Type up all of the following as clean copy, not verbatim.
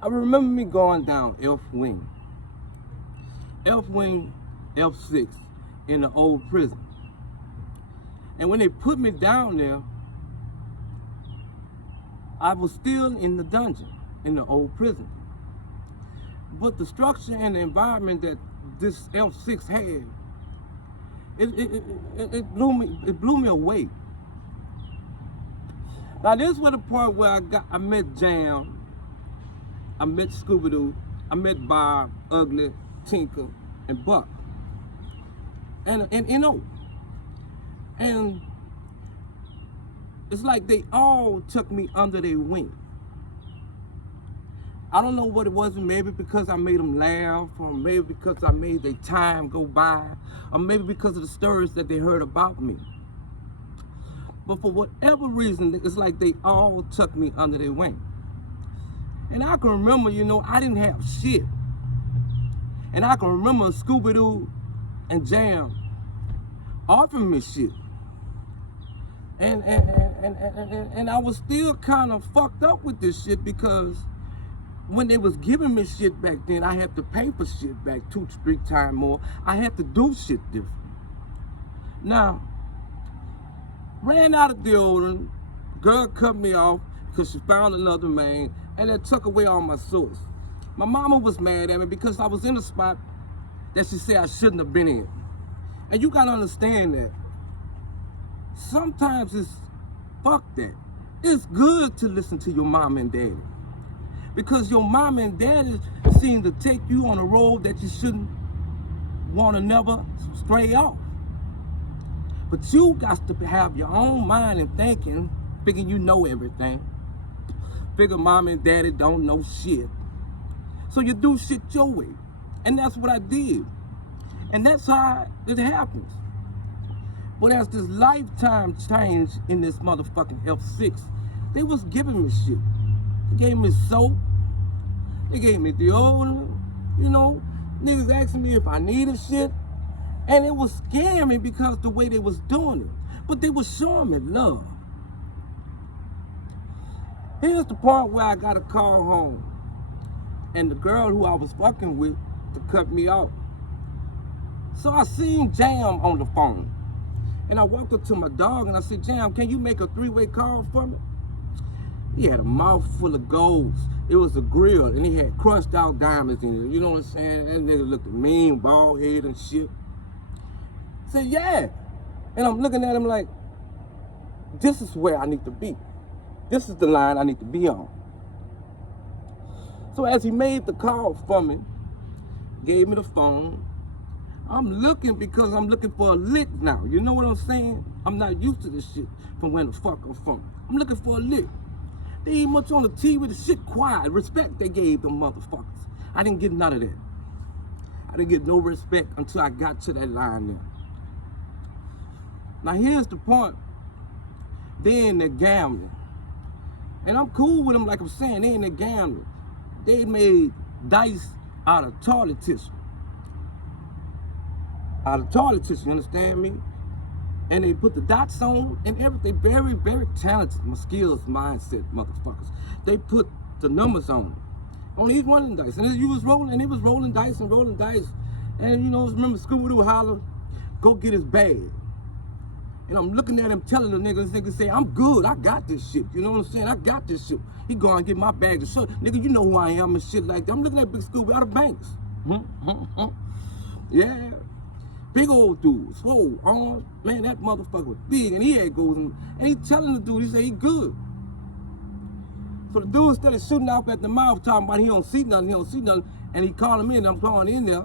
I remember me going down F wing, F6 in the old prison. And when they put me down there, I was still in the dungeon, in the old prison. But the structure and the environment that this F6 had, it blew me away. Now this was the part where I met Jam, I met Scooby-Doo, I met Bob, Ugly, Tinker, and Buck. And it's like they all took me under their wing. I don't know what it was, maybe because I made them laugh, or maybe because I made their time go by, or maybe because of the stories that they heard about me. But for whatever reason, it's like they all took me under their wing. And I can remember, I didn't have shit. And I can remember Scooby-Doo and Jam offering me shit. And I was still kind of fucked up with this shit, because when they was giving me shit back then, I had to pay for shit back 2-3 times more. I had to do shit different. Now, ran out of deodorant, girl cut me off because she found another man, and that took away all my source. My mama was mad at me because I was in a spot that she said I shouldn't have been in. And you gotta understand that sometimes it's fuck that. It's good to listen to your mom and daddy, because your mom and daddy seem to take you on a road that you shouldn't want to never stray off. But you got to have your own mind and thinking, figuring you know everything. Figure mom and daddy don't know shit. So you do shit your way. And that's what I did. And that's how it happens. But as this lifetime change in this motherfucking F6, they was giving me shit. They gave me soap. They gave me deodorant. Niggas asking me if I needed shit. And it was scaring me because the way they was doing it. But they was showing me love. Here's the part where I got a call home. And the girl who I was fucking with to cut me off. So I seen Jam on the phone. And I walked up to my dog and I said, Jam, can you make a 3-way call for me? He had a mouth full of golds. It was a grill, and he had crushed out diamonds in it. You know what I'm saying? That nigga looked mean, bald head and shit. I said, yeah. And I'm looking at him like, this is where I need to be. This is the line I need to be on. So as he made the call for me, gave me the phone, I'm looking because I'm looking for a lick now. You know what I'm saying? I'm not used to this shit from where the fuck I'm from. I'm looking for a lick. They ain't much on the TV, the shit quiet. Respect they gave them motherfuckers. I didn't get none of that. I didn't get no respect until I got to that line there. Now here's the point. They in there gambling. And I'm cool with them, like I'm saying, they in there gambling. They made dice out of toilet tissue. Out of toilet tissue, you understand me? And they put the dots on and everything. Very, very talented, my skills, mindset, motherfuckers. They put the numbers on each one of the dice. And you was rolling, and it was rolling dice and rolling dice. And remember Scooby-Doo holler, go get his bag. And I'm looking at him telling the nigga say, I'm good, I got this shit. You know what I'm saying? I got this shit. He go and get my bag to show. Nigga, you know who I am and shit like that. I'm looking at Big Scooby out of Banks. Yeah. Big old dude, swole, arms, man, that motherfucker was big, and he had goals, and he telling the dude, he said he good. So the dude, instead of shooting off at the mouth, talking about he don't see nothing, and he called him in, and I'm going in there,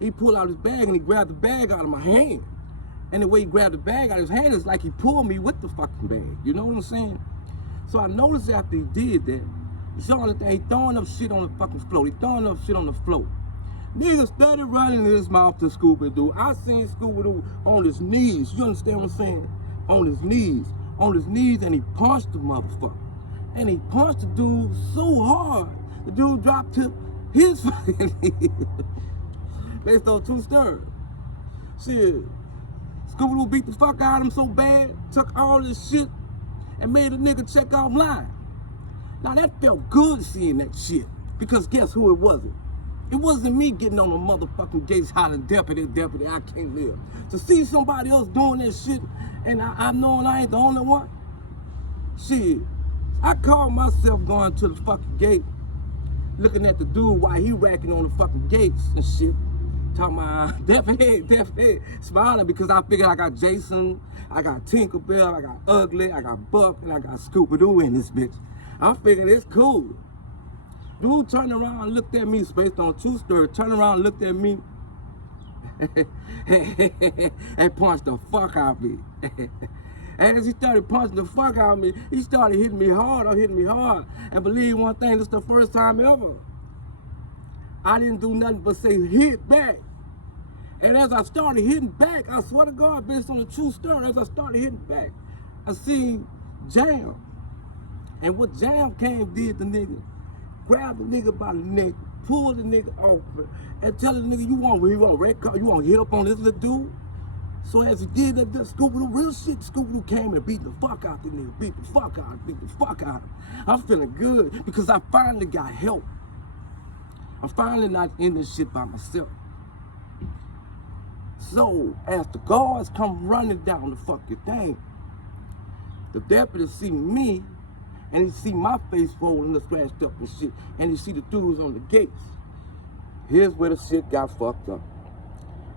he pulled out his bag, and he grabbed the bag out of my hand. And the way he grabbed the bag out of his hand is like he pulled me with the fucking bag, you know what I'm saying? So I noticed after he did that, he throwing up shit on the fucking floor, he throwing up shit on the floor. Nigga started running in his mouth to Scooby-Doo. I seen Scooby-Doo on his knees. You understand what I'm saying? On his knees, and he punched the motherfucker. And he punched the dude so hard, the dude dropped to his fucking knees. Based on true story. Shit, Scooby-Doo beat the fuck out of him so bad, took all this shit, and made the nigga check offline. Now that felt good seeing that shit. Because guess who it wasn't? It wasn't me getting on the motherfucking gates hollering, deputy, deputy, I can't live. To see somebody else doing that shit and I knowing I ain't the only one, shit. I called myself going to the fucking gate, looking at the dude while he racking on the fucking gates and shit. Talking about definitely smiling because I figured I got Jason, I got Tinkerbell, I got Ugly, I got Buck, and I got Scooby-Doo in this bitch. I figured it's cool. Dude turned around and looked at me, it's based on a true story, turned around and looked at me and punched the fuck out of me. And as he started punching the fuck out of me, he started hitting me hard. And believe one thing, this is the first time ever I didn't do nothing but say hit back. And as I started hitting back, I swear to God, based on a true story, as I started hitting back, I seen Jam. And what Jam came did, the nigga, grabbed the nigga by the neck, pulled the nigga off, and tell the nigga, you want red car, you want to hit up on this little dude? So as he did that, Scooby-Doo, real shit, Scooby-Doo came and beat the fuck out the nigga, beat the fuck out. I'm feeling good because I finally got help. I'm finally not in this shit by myself. So, as the guards come running down the fucking thing, the deputy see me, and he see my face rolling and scratched up and shit, and he see the dudes on the gates. Here's where the shit got fucked up.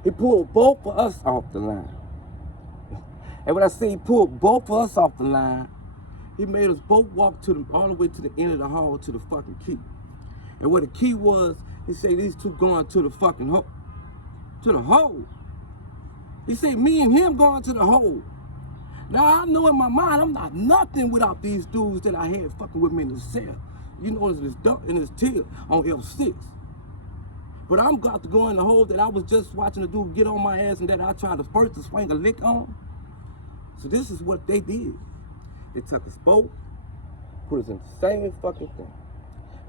He pulled both of us off the line. And when I say he pulled both of us off the line, he made us both walk all the way to the end of the hall to the fucking key. And where the key was, he said these two going to the fucking hole. To the hole. He said me and him going to the hole. Now I know in my mind I'm not nothing without these dudes that I had fucking with me in the cell. You know, there's this duck in his tail on F6. But I'm about to go in the hole that I was just watching the dude get on my ass and that I tried to first to swing a lick on. So this is what they did. They took us both, put us in the same fucking thing.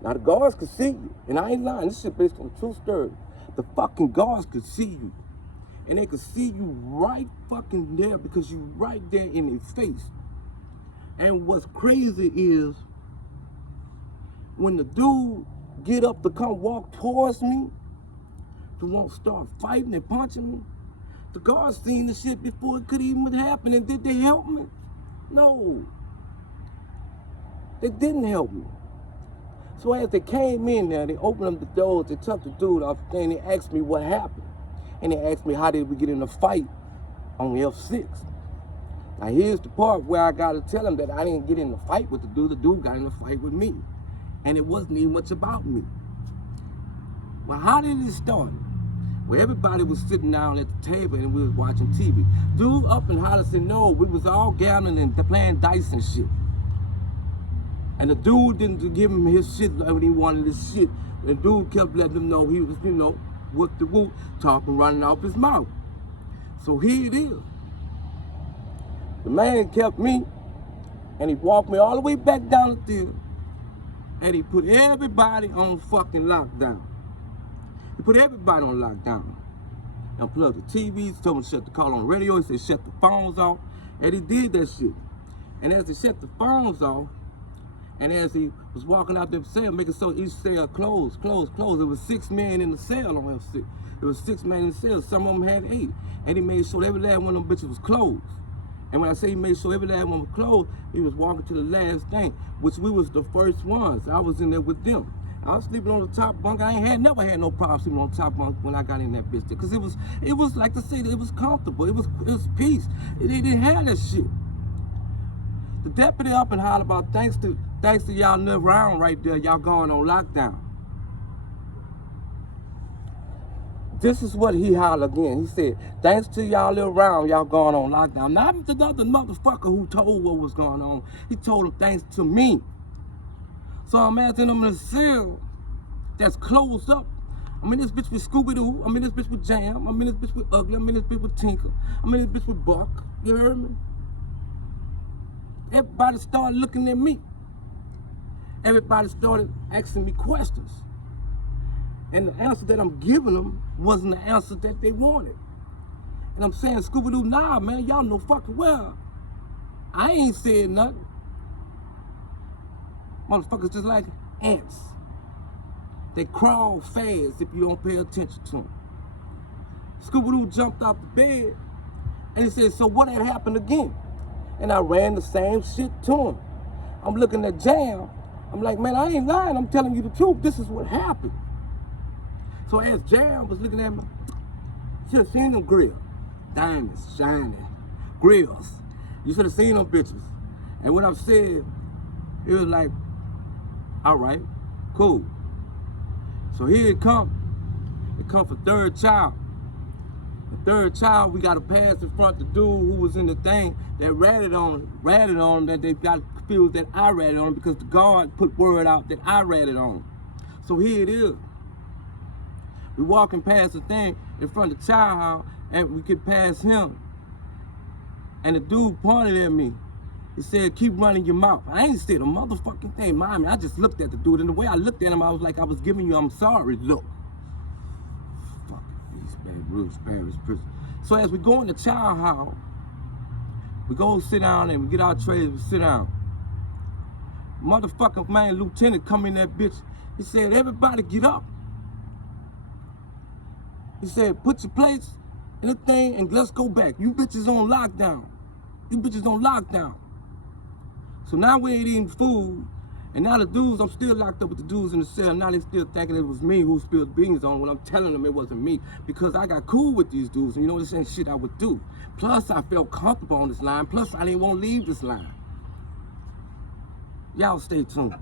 Now the guards could see you, and I ain't lying, this shit based on a true story. The fucking guards could see you, and they could see you right fucking there because you right there in their face. And what's crazy is, when the dude get up to come walk towards me, to want to start fighting and punching me, the guards seen the shit before it could even happen, and did they help me? No. They didn't help me. So as they came in there, they opened up the doors, they took the dude off the thing, they asked me what happened. And they asked me how did we get in a fight on F6. Now here's the part where I gotta tell them that I didn't get in a fight with the dude got in a fight with me. And it wasn't even much about me. Well, how did it start? Well, everybody was sitting down at the table and we was watching TV. Dude up and hollered said, no, we was all gambling and playing dice and shit. And the dude didn't give him his shit when he wanted his shit. The dude kept letting him know he was, you know, what the whoop, talking running off his mouth. So here it is. The man kept me, and he walked me all the way back down the theater, and he put everybody on fucking lockdown. He put everybody on lockdown. Unplugged the TVs, told him to shut the call on the radio, he said shut the phones off, and he did that shit. And as he shut the phones off, and as he was walking out the cell, making so each cell closed. There was 6 men in the cell on F6. There was 6 men in the cell, some of them had 8. And he made sure every last one of them bitches was closed. And when I say he made sure every last one was closed, he was walking to the last thing, which we was the first ones. I was in there with them. I was sleeping on the top bunk. Never had no problem sleeping on the top bunk when I got in that bitch. Because it was like to say, it was comfortable. It was peace. They didn't have that shit. The deputy up and hollered about thanks to y'all live around right there, y'all going on lockdown. This is what he hollered again. He said, thanks to y'all live around, y'all going on lockdown. Not another motherfucker who told what was going on. He told him thanks to me. So I'm asking him in a cell that's closed up. I'm in this bitch with Scooby-Doo. I'm in this bitch with Jam. I'm in this bitch with Ugly. I'm in this bitch with Tinker. I'm in this bitch with Buck. You heard me? Everybody started looking at me. Everybody started asking me questions. And the answer that I'm giving them wasn't the answer that they wanted. And I'm saying, Scooby-Doo, nah, man, y'all know fucking well. I ain't said nothing. Motherfuckers just like ants. They crawl fast if you don't pay attention to them. Scooby-Doo jumped off the bed and he said, so what had happened again? And I ran the same shit to him. I'm looking at Jam. I'm like, man, I ain't lying. I'm telling you the truth. This is what happened. So as Jam was looking at me, you should have seen them grills. Diamonds, shining, grills. You should have seen them bitches. And what I said, it was like, all right, cool. So here it come. It come for third child. The third child, we got to pass in front the dude who was in the thing that ratted on him, that they got confused that I ratted on him because the guard put word out that I ratted on him. So here it is. We walking past the thing in front of the child house and we get past him. And the dude pointed at me. He said, keep running your mouth. I ain't said a motherfucking thing, mommy. I just looked at the dude, and the way I looked at him, I was like, I was giving you I'm sorry look. Fuck these bad Rouge, Parish, prison. So as we go in the child house, we go sit down and we get our trays, we sit down. Motherfucking man, lieutenant come in that bitch. He said, everybody get up. He said, put your plates in the thing and let's go back. You bitches on lockdown. You bitches on lockdown. So now we ain't eating food, and now the dudes, I'm still locked up with the dudes in the cell. Now they still thinking it was me who spilled beans on when I'm telling them it wasn't me, because I got cool with these dudes, and you know this ain't shit I would do. Plus, I felt comfortable on this line. Plus, I didn't want to leave this line. Y'all stay tuned.